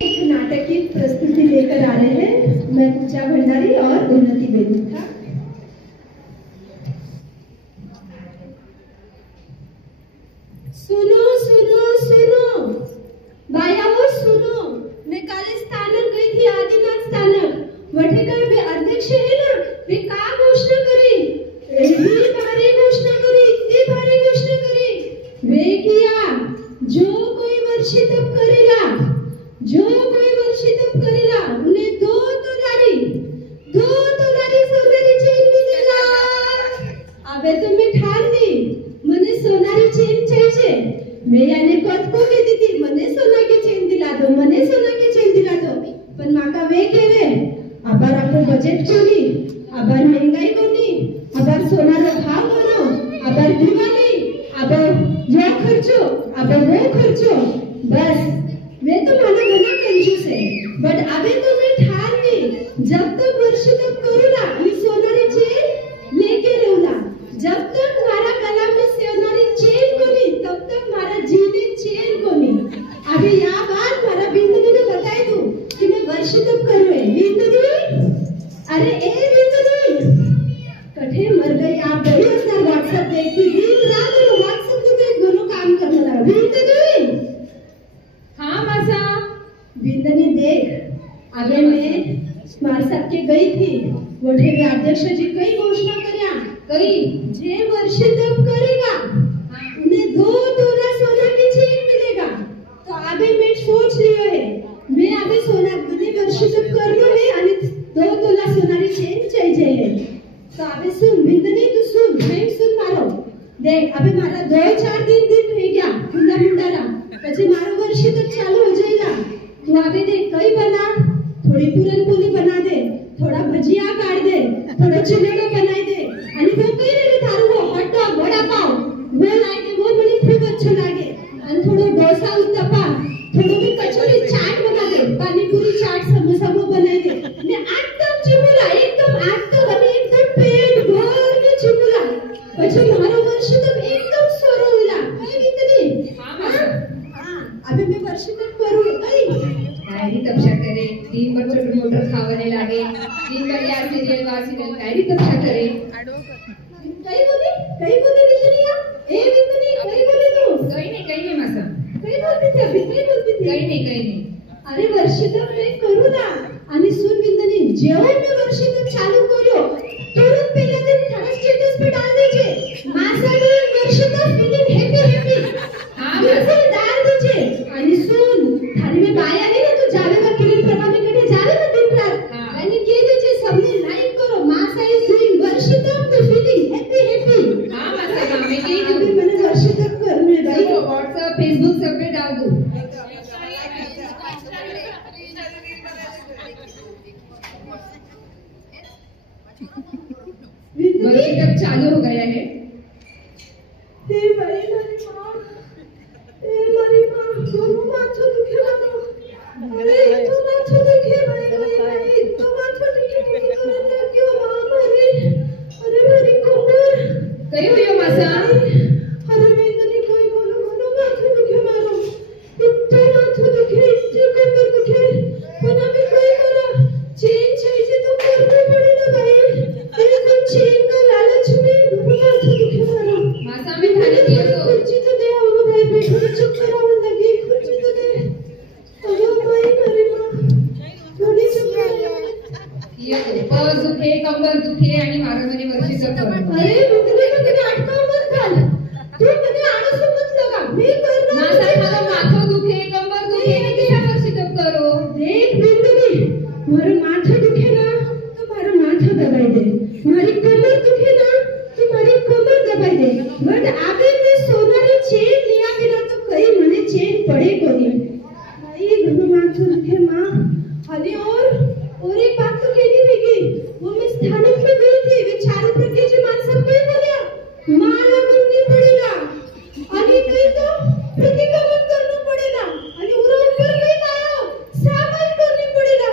एक नाटक की प्रस्तुति लेकर आ रहे हैं। मैं पूजा भंडारी और उन्नति बेलुखा। सुनो सुनो सुनो बायाओ सुनो, मैं काल स्थानक गई थी, आदिनाथ स्थानक वठेकर वे अध्यक्ष है ना, वे का घोषणा करी, इतनी भारी घोषणा करी, इतनी भारी घोषणा करी, वे किया जो कोई वर्षी तप करेला, जो कोई वर्षी तप करेला उन्हें 2 तोलारी सोनारी चेन मिलेला। अबे तो मैं ठान दी, मने सोनारी चेन चाहिए। मैं याने कत को कहती थी मने सोना की चेन दिला दो, मने सोना की चेन दिला दो, पण माका वे केवे आबार आपको बजेट कोनी, आबार महंगाई कोनी, आबार सोनारो भाव कोनो, आबार दिवाली, आबार यो खर्चो, आबार वो खर्चो। बस वे तो मानो घना कंजूस है, बट अबे तो मैं ठान दी जब तक वर्ष तक करूला मी सोनारी चेन लेके रहूला, जब तक मारा गला में सोनारी चेन कोनी तब तक मारा जीने चेन कोनी। अबे या बात मारा बिंदु ने बताई दूं कि मैं वर्ष तक करूँ है। बिंदु अरे ए बिंदु कठे मर गई आप बड़ी असर व्हाट्सएप देखती दिन रात व्हाट्सएप पे देख दोनों काम करने लगा। बिंदु हाँ मासा बिंदनी देख अबे मैं मार साहब के गई थी, वोठे के अध्यक्ष जी कई घोषणा करया कई जे वर्ष तप करेगा उन्हें 2 तोला सोना की चेन मिलेगा। तो अबे मैं सोच लियो है मैं अबे सोना बने वर्ष तप करनो है आणि 2 तोला सोनारी चेन चाहिए है। तो अबे सुन बिंदनी तू सुन मैं सुन मारो देख अबे मारा 2-4 दिन रह गया खुला मुंडारा પછી મારો વર્ષ તક ચાલુ हो जाएगा। तू अबे देख कई बना, थोड़ी पूरन पोली बना दे, थोड़ा भजिया काट दे, थोड़ा चिलेडो बनाई दे आणि वो कई रे थारू वो हॉट डॉग वड़ा पाव वो लाए के वो મને खूब अच्छा लागे आणि थोड़ो डोसा उत्तपा थोड़ो भी कचौरी चाट बना दे, पानी पूरी चाट समोसा वो बनाई दे ने एकदम चिमुला एकदम आणि एकदम पेट भर के चिमुला પછી મારો વર્ષ તક एकदम सोरो होला कई बीतनी। हां अबे मैं वर्ष तक करू कई कायरी तपशा करे 3 बार छोटे मोटर खावाने लागे 3 बार यार सीरियल कायरी तपशा करे कई बोली बिंदनिया ए बिंदनी कई बोली तू कई नहीं मासा कई बोलती थी कई नहीं अरे वर्ष तक मैं करू ना आणि सुन बिंदनी जेव्हा मैं वर्ष तक चालू करू तुरंत पहले दिन थारा स्टेटस पे डाल दीजिए मासा ने वर्ष तक फीलिंग हैप्पी हां बिल्कुल डाल दीजिए। आणि सुन थारी में बाया नहीं ना तू जावे का किरण प्रभा में कटे जावे ना दिन रात आणि कह दीजिए सबने लाइक करो मासा इज डूइंग वर्ष तक तो फीलिंग हैप्पी हां मासा हां मैं कही अभी मैंने वर्ष तक करना है भाई व्हाट्सएप फेसबुक सब पे डाल दूं। वर्ष तक चालू हो गया है। हे भाई मारी माँ दोनों माथो दुखे मानो अरे तो माथो दुखे भाई तो माथो दुखे क्यों माँ मारी अरे मेरी कमर कई हुई मासा अरे बिंदनी कोई बोलो माथो दुखे मानो इतने माथो दुखे इतने कमर दुखे पण अभी कोई करा चेन चाहिए तो करना पड़ेगा भाई ये चेन का लालच में माथो दुखे मानो मासा में थाने दिया तो कुछ तो दे आओ भाई बैठो चक्कर आने लगी कुछ तो दे अरे भाई मेरी मां थोड़ी चक्कर ये तो पास दुखे कंबर दुखे आणि मारा मने वर्षी चक्कर अरे रुकने का कने अटकाव मत घाल तू कने आळस मत लगा मी करना मासा मला माथो दुखे कंबर दुखे ने किसा वर्षी तक करो देख बिंदनी मारो माथो दुखे ना तो मारो माथो दबाई दे, मारी कमर दुखे ना तो मारी कमर दबाई दे, बट आगे में सोनारी चेन लिया बिना तो कई मने चेन पड़े कोनी भाई दोनों माथो दुखे मां। अरे और एक बात तो कहनी रहेगी वो मैं स्थानक में गई थी वे 4 प्रकारचे माणसं कोई बोलया माला बननी पडेला आणि कई तो प्रतिक्रमण करना पडेला आणि उरण पर कई लायो सामाई करनी पडेला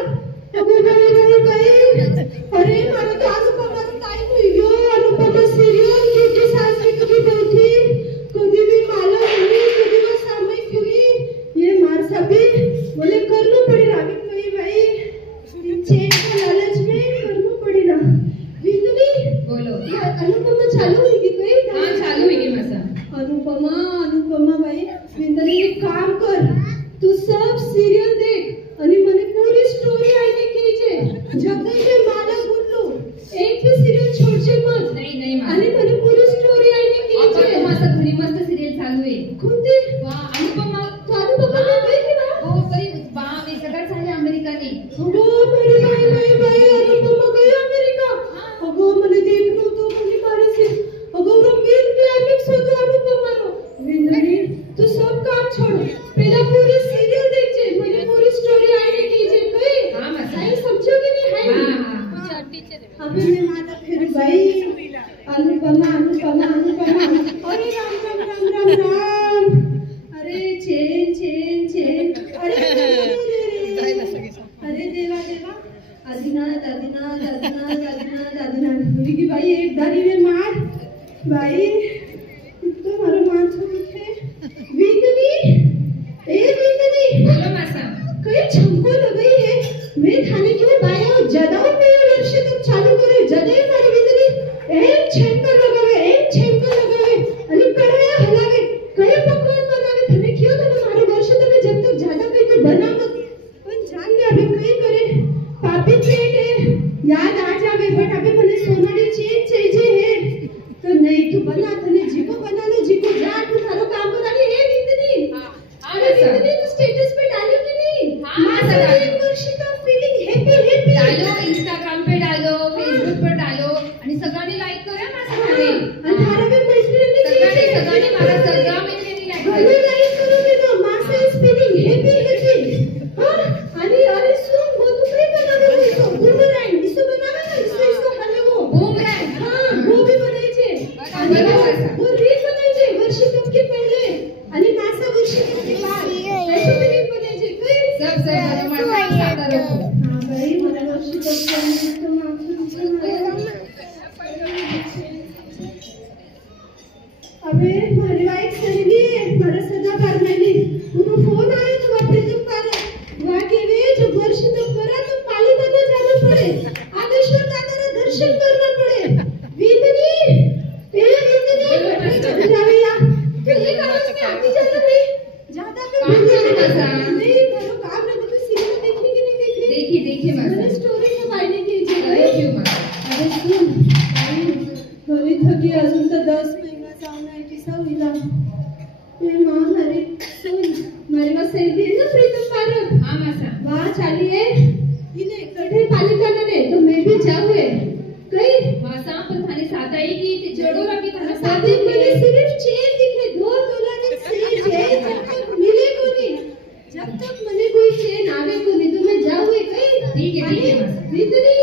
अबे भाई अरे मारा तो आज पगार टाइम हुई गयो अनुपमा सीरियल की सासरी कभी बैठी कभी भी माला हुई कभी वो सामाई हुई ये मार सभी बोले करना पड़ेगा। दादीना दादीना दादीना दादीना दादीना बोली कि भाई एक दादी में मार भाई तो मारो माथो दुखे वीतनी ए वीतनी बोलो मासा कई छमको लगाई है मैं खाने के लिए बाया जदाऊ पे वर्ष तक चालू करे जदे मारी वीतनी एक छेंकर लगावे आणि कड़वे हलावे कई पकवान बनावे तने क्यों तने मारो वर्ष तने जब तक ज्यादा कई तो बना मत पण जान ले अबे कई करे पापी पेट है याद आ जावे बट अबे મને સોનાની ચેન चाहिए है तो नहीं तू बना तने जीको बना लो जीको जा तू थारो काम करानी है वीतनी अरे वीतनी तू स्टेटस पे डालो कि नहीं हाँ डालो वर्ष का फीलिंग हैप्पी डालो इंस्टाग्राम पे डालो फेसबुक पर डालो आणि सगळ्यांनी लाईक करा माझा खाणे आणि थारा पे मैत्रिणींनी सगळ्यांनी मला सगळ्या मैत्रिणींनी लाईक घरी करा लाईक करू दे ना मासा इज फीलिंग हैप्पी हां आणि अरे सुन वो तू काय बनावे इसको बूमरैंग इसको बनावे ना इसको हलवो बूमरैंग हां वो भी बनायचे आणि वो रील बनायचे वर्ष कप के पहले आणि मासा वर्ष कप के बाद ऐसे भी रील बनायचे काय सब बरोबर साधा रखो हां भाई मला वर्ष कप के तो अबे मारी वाइफ सहेली मारा सदा करमेली उनको फोन आया तो वापस तो पर वहां के वे जो वर्ष तो करा तो पालिका तो जाना पड़े आदेश्वर दादा दर्शन करना पड़े वीतनी ए वीतनी जाविया तो ये काम में आती जाना नहीं ज्यादा काम करना नहीं करो काम ना तो सीरियल देखने की नहीं देख रही देखिए मैंने स्टोरी में वाइने की अरे क्यों मां अरे सुन घरी थकी अजून तर 10 महिना जाऊन आहे किसा होईला ए मां अरे सुन मारे वा सेल्फी है ना प्रीतम पारक हां मासा वहां चलिए इने कठे पालिका ने तो मैं भी जाऊंगे कई मासा पण थाने साथ आएगी ते जड़ो रखी थाने साथ साथी मुझे सिर्फ चेन दिखे 2 तोला ने सेज है जब तक मिले को नहीं जब तक मने कोई चेन आवे को नहीं तो मैं जाऊंगे कई ठीक है मासा इतनी